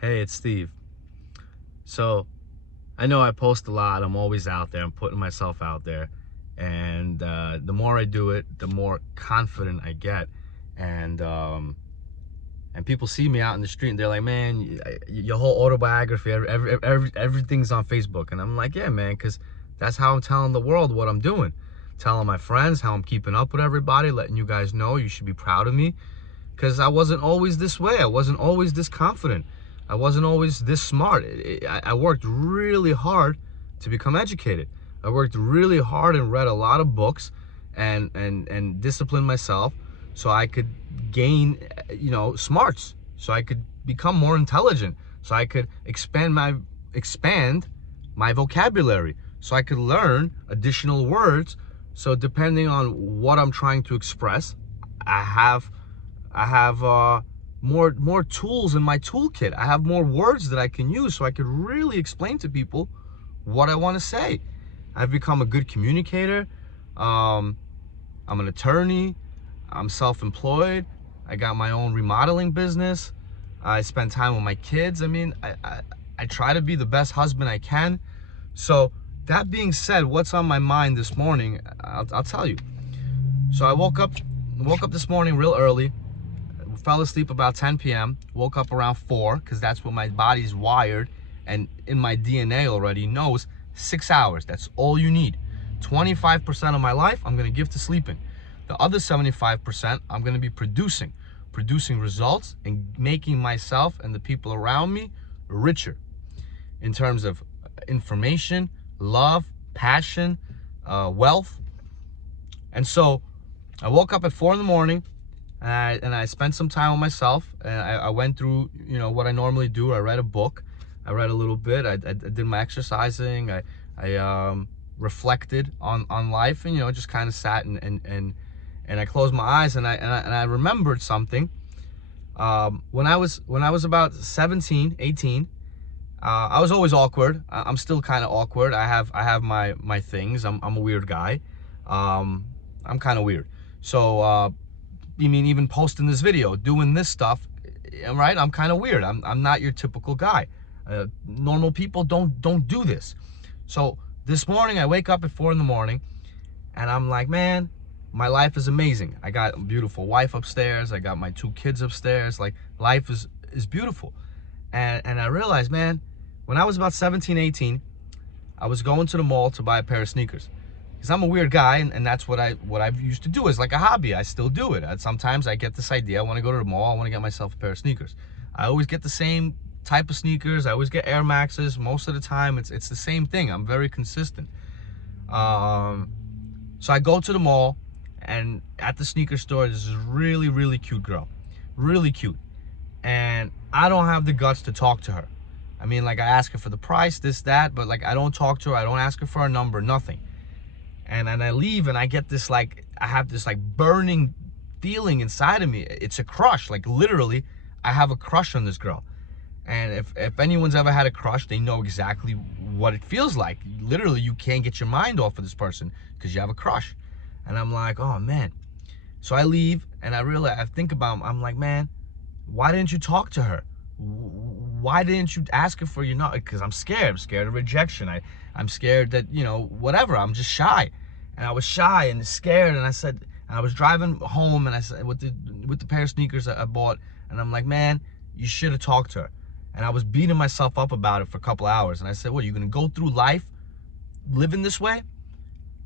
Hey, it's Steve. So I know I post a lot. I'm always out there. I'm putting myself out there. And the more I do it, the more confident I get. And and people see me out in the street and they're like, man, your whole autobiography, everything's on Facebook. And I'm like, yeah, man, because that's how I'm telling the world what I'm doing. Telling my friends how I'm keeping up with everybody, letting you guys know you should be proud of me. Because I wasn't always this way. I wasn't always this confident. I wasn't always this smart. I worked really hard to become educated. I worked really hard and read a lot of books and disciplined myself so I could gain, smarts, so I could become more intelligent, so I could expand my vocabulary, so I could learn additional words. So depending on what I'm trying to express, I have more tools in my toolkit. I have more words that I can use so I could really explain to people what I want to say. I've become a good communicator. I'm an attorney. I'm self-employed. I got my own remodeling business. I spend time with my kids. I mean, I try to be the best husband I can. So that being said, what's on my mind this morning, I'll tell you. So I woke up this morning real early. Fell asleep about 10 p.m. Woke up around 4 because that's what my body's wired, and in my DNA already knows 6 hours. That's all you need. 25% of my life I'm going to give to sleeping. The other 75% I'm going to be producing results and making myself and the people around me richer in terms of information, love, passion, wealth. And so I woke up at 4 in the morning. And I spent some time with myself, and I went through, what I normally do. I read a book. I read a little bit. I did my exercising. I reflected on life, and just kind of sat and I closed my eyes, and I remembered something. When I was about 17, 18, I was always awkward. I'm still kind of awkward. I have my things. I'm a weird guy. I'm kind of weird. So even posting this video, doing this stuff, right? I'm kind of weird. I'm not your typical guy. Normal people don't do this. So this morning I wake up at 4 in the morning, and I'm like, man, my life is amazing. I got a beautiful wife upstairs. I got my 2 kids upstairs. Like, life is beautiful. And I realized, man, when I was about 17, 18, I was going to the mall to buy a pair of sneakers. Because I'm a weird guy, and that's what I've used to do as like a hobby. I still do it. Sometimes I get this idea. I want to go to the mall. I want to get myself a pair of sneakers. I always get the same type of sneakers. I always get Air Maxes. Most of the time, it's the same thing. I'm very consistent. So I go to the mall, and at the sneaker store, there's this really, really cute girl. Really cute. And I don't have the guts to talk to her. I mean, like, I ask her for the price, this, that, but like, I don't talk to her. I don't ask her for a number, nothing. And then I leave, and I get this, like, I have this, like, burning feeling inside of me. It's a crush. Like, literally, I have a crush on this girl. And if anyone's ever had a crush, they know exactly what it feels like. Literally, you can't get your mind off of this person because you have a crush. And I'm like, oh, man. So I leave, and I think about, I'm like, man, why didn't you talk to her? Why didn't you ask her for your number? Because I'm scared. I'm scared of rejection. I'm scared that, whatever. I'm just shy. And I was shy and scared. And I was driving home, and I said, with the pair of sneakers I bought. And I'm like, man, you should have talked to her. And I was beating myself up about it for a couple hours. And I said, what, you're going to go through life living this way?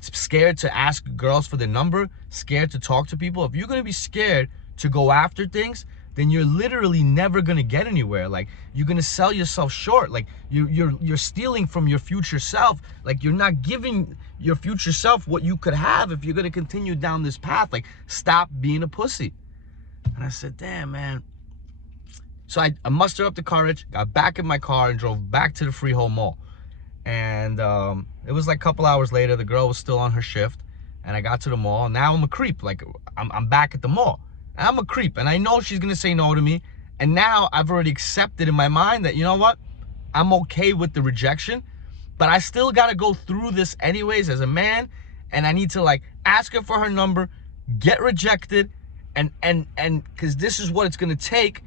Scared to ask girls for their number? Scared to talk to people? If you're going to be scared to go after things, then you're literally never gonna get anywhere. Like, you're gonna sell yourself short. Like, you're stealing from your future self. Like, you're not giving your future self what you could have if you're gonna continue down this path. Like, stop being a pussy. And I said, damn, man. So I mustered up the courage, got back in my car, and drove back to the Freehold Mall. And it was like a couple hours later. The girl was still on her shift, and I got to the mall. Now I'm a creep. Like, I'm back at the mall. I'm a creep, and I know she's gonna say no to me. And now I've already accepted in my mind that, you know what? I'm okay with the rejection, but I still gotta go through this anyways as a man, and I need to, like, ask her for her number, get rejected, and because this is what it's gonna take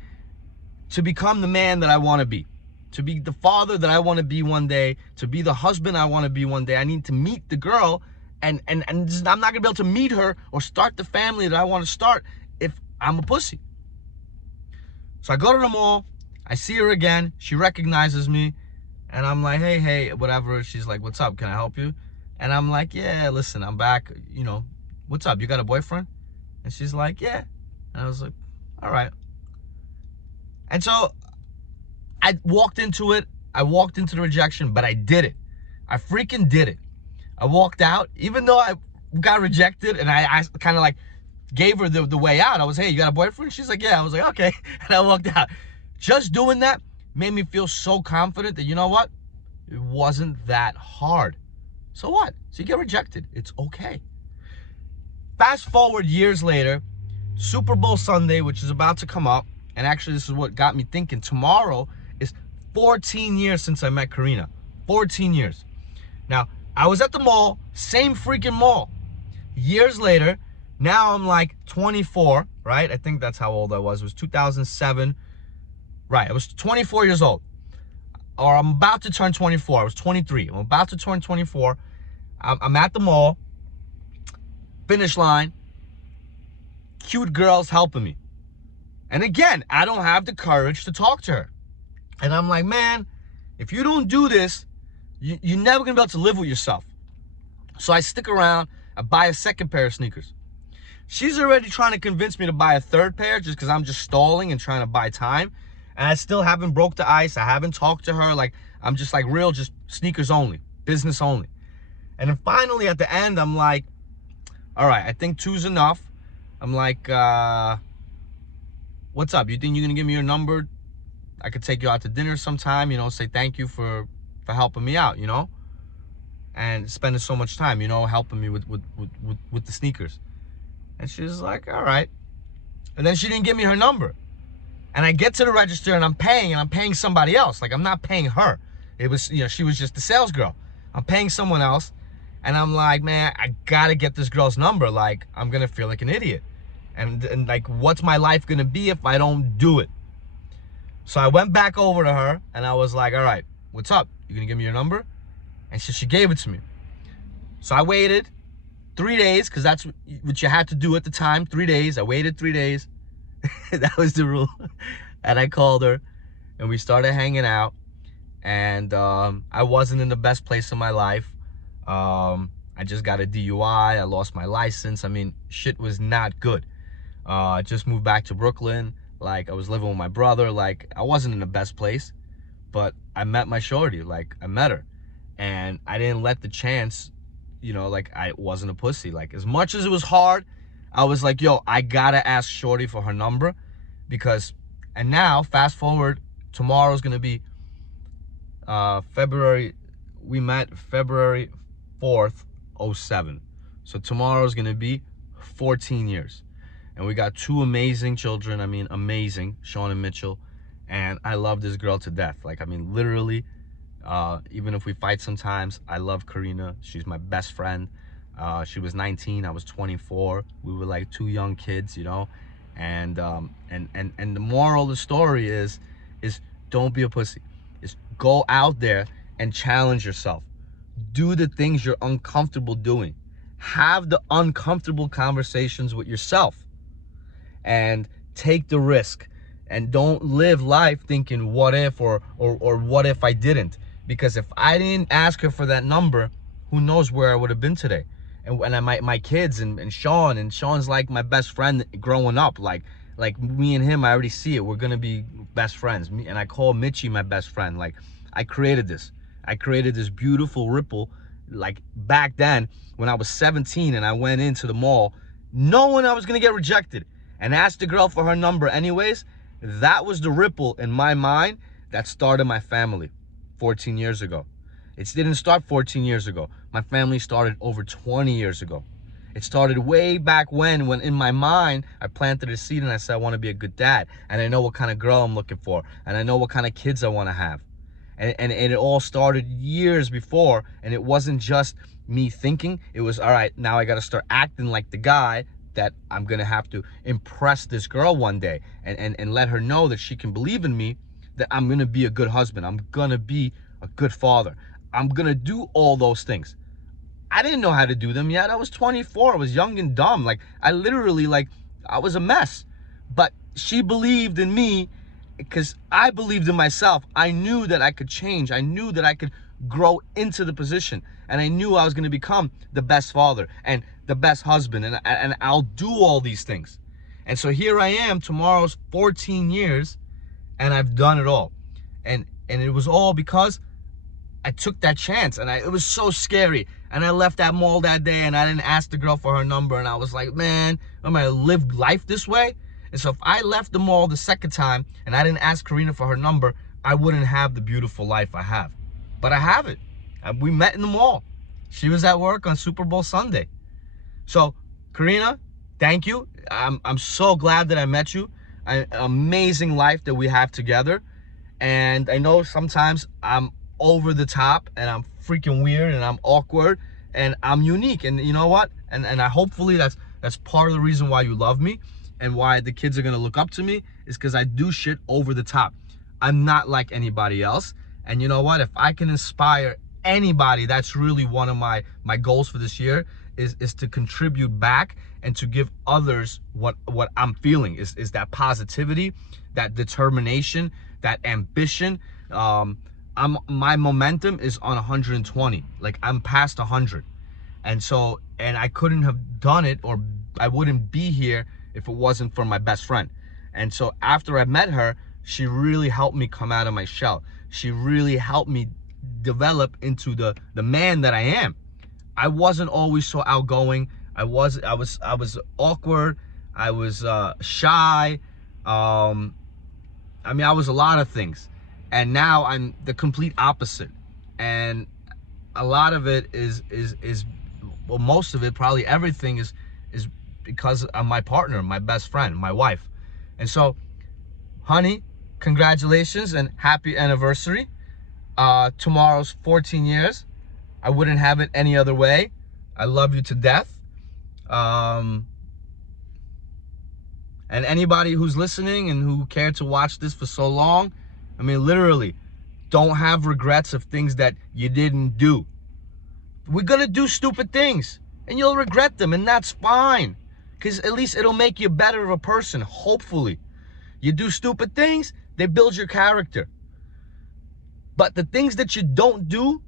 to become the man that I want to be, to be the father that I want to be one day, to be the husband I want to be one day. I need to meet the girl, and I'm not going to be able to meet her or start the family that I want to start if I'm a pussy. So I go to the mall, I see her again, she recognizes me, and I'm like, hey, whatever. She's like, what's up, can I help you? And I'm like, yeah, listen, I'm back, what's up, you got a boyfriend? And she's like, yeah. And I was like, all right. And so I walked into it. I walked into the rejection, but I did it. I freaking did it. I walked out, even though I got rejected, and I kind of like gave her the way out. I was, hey, you got a boyfriend? She's like, yeah. I was like, okay. And I walked out. Just doing that made me feel so confident that, you know what? It wasn't that hard. So what? So you get rejected. It's okay. Fast forward years later, Super Bowl Sunday, which is about to come up, and actually this is what got me thinking. Tomorrow is 14 years since I met Karina. 14 years. Now, I was at the mall, same freaking mall. Years later, now I'm like 24, right? I think that's how old I was. It was 2007. Right, I was 24 years old. Or I'm about to turn 24. I was 23. I'm about to turn 24. I'm at the mall. Finish line. Cute girls helping me. And again, I don't have the courage to talk to her. And I'm like, man, if you don't do this, you're never going to be able to live with yourself. So I stick around. I buy a second pair of sneakers. She's already trying to convince me to buy a third pair just because I'm just stalling and trying to buy time. And I still haven't broke the ice. I haven't talked to her. Like, I'm just like real, just sneakers only, business only. And then finally at the end, I'm like, all right, I think two's enough. I'm like, what's up? You think you're going to give me your number? I could take you out to dinner sometime, say thank you for helping me out, and spending so much time, helping me with the sneakers. And she's like, all right. And then she didn't give me her number. And I get to the register and I'm paying somebody else. Like, I'm not paying her. It was, she was just the sales girl. I'm paying someone else. And I'm like, man, I gotta get this girl's number. Like, I'm gonna feel like an idiot. And like, what's my life gonna be if I don't do it? So I went back over to her and I was like, all right, what's up? You gonna give me your number? And she gave it to me. So I waited 3 days, because that's what you had to do at the time. 3 days. I waited 3 days. That was the rule. And I called her and we started hanging out. And I wasn't in the best place in my life. I just got a DUI. I lost my license. I mean, shit was not good. I just moved back to Brooklyn. Like, I was living with my brother. Like, I wasn't in the best place. But I met my shorty. Like, I met her. And I didn't let the chance, like, I wasn't a pussy. Like, as much as it was hard, I was like, yo, I gotta ask shorty for her number. And now, fast forward, tomorrow's gonna be we met February 4th, 07. So tomorrow's gonna be 14 years. And we got 2 amazing children. I mean, amazing, Sean and Mitchell. And I love this girl to death. Like, I mean, literally, even if we fight sometimes, I love Karina. She's my best friend. She was 19, I was 24. We were like 2 young kids, And the moral of the story is don't be a pussy. Is go out there and challenge yourself. Do the things you're uncomfortable doing. Have the uncomfortable conversations with yourself. And take the risk. And don't live life thinking what if or what if I didn't. Because if I didn't ask her for that number, who knows where I would have been today. And my kids and Sean's like my best friend growing up. Like me and him, I already see it. We're gonna be best friends. And I call Mitchie my best friend. Like, I created this. I created this beautiful ripple. Like, back then when I was 17 and I went into the mall, knowing I was gonna get rejected, and asked the girl for her number anyways. That was the ripple in my mind that started my family 14 years ago. It didn't start 14 years ago. My family started over 20 years ago. It started way back when in my mind, I planted a seed and I said, I want to be a good dad. And I know what kind of girl I'm looking for. And I know what kind of kids I want to have. And it all started years before. And it wasn't just me thinking. It was, all right, now I got to start acting like the guy that I'm gonna have to impress this girl one day and let her know that she can believe in me, that I'm gonna be a good husband, I'm gonna be a good father, I'm gonna do all those things. I didn't know how to do them yet. I was 24. I was young and dumb. Like, I literally, like, I was a mess. But she believed in me because I believed in myself. I knew that I could change. I knew that I could grow into the position. And I knew I was going to become the best father and the best husband. And I'll do all these things. And so here I am. Tomorrow's 14 years. And I've done it all. And it was all because I took that chance, and it was so scary. And I left that mall that day, and I didn't ask the girl for her number, and I was like, man, I'm gonna live life this way? And so if I left the mall the second time, and I didn't ask Karina for her number, I wouldn't have the beautiful life I have. But I have it. We met in the mall. She was at work on Super Bowl Sunday. So, Karina, thank you. I'm so glad that I met you. An amazing life that we have together. And I know sometimes I'm over the top and I'm freaking weird and I'm awkward and I'm unique, and you know what, and I hopefully that's part of the reason why you love me and why the kids are gonna look up to me, is because I do shit over the top. I'm not like anybody else. And you know what, if I can inspire anybody, that's really one of my goals for this year, is to contribute back and to give others what I'm feeling, is that positivity, that determination, that ambition. My momentum is on 120. Like, I'm past 100. And so, and I couldn't have done it, or I wouldn't be here if it wasn't for my best friend. And so after I met her, she really helped me come out of my shell. She really helped me develop into the man that I am. I wasn't always so outgoing. I was awkward. I was shy. I mean, I was a lot of things. And now I'm the complete opposite. And a lot of it is well, most of it, probably everything, is because of my partner, my best friend, my wife. And so, honey, congratulations and happy anniversary. Tomorrow's 14 years. I wouldn't have it any other way. I love you to death. And anybody who's listening and who cared to watch this for so long, I mean, literally, don't have regrets of things that you didn't do. We're gonna do stupid things, and you'll regret them, and that's fine, because at least it'll make you better of a person, hopefully. You do stupid things, they build your character. But the things that you don't do,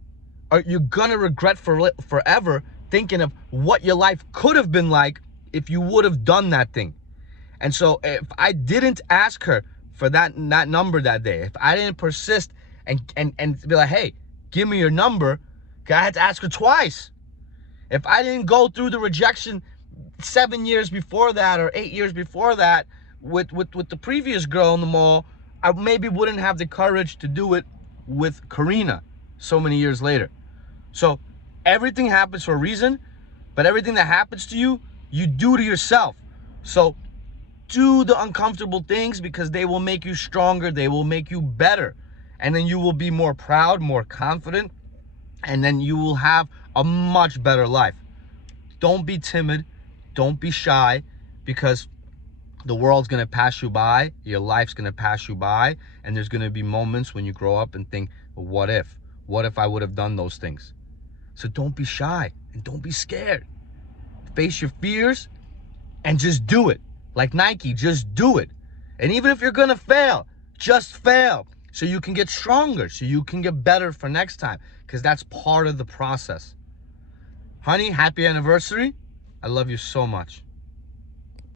you're gonna regret forever, thinking of what your life could have been like if you would have done that thing. And so if I didn't ask her for that number that day, if I didn't persist and be like, hey, give me your number, I had to ask her twice. If I didn't go through the rejection 7 years before that, or 8 years before that, with the previous girl in the mall, I maybe wouldn't have the courage to do it with Karina so many years later. So everything happens for a reason, but everything that happens to you, you do to yourself. So do the uncomfortable things, because they will make you stronger, they will make you better, and then you will be more proud, more confident, and then you will have a much better life. Don't be timid, don't be shy, because the world's gonna pass you by, your life's gonna pass you by, and there's gonna be moments when you grow up and think, what if I would have done those things? So don't be shy and don't be scared. Face your fears and just do it. Like Nike, just do it. And even if you're gonna fail, just fail, so you can get stronger, so you can get better for next time, because that's part of the process. Honey, happy anniversary. I love you so much.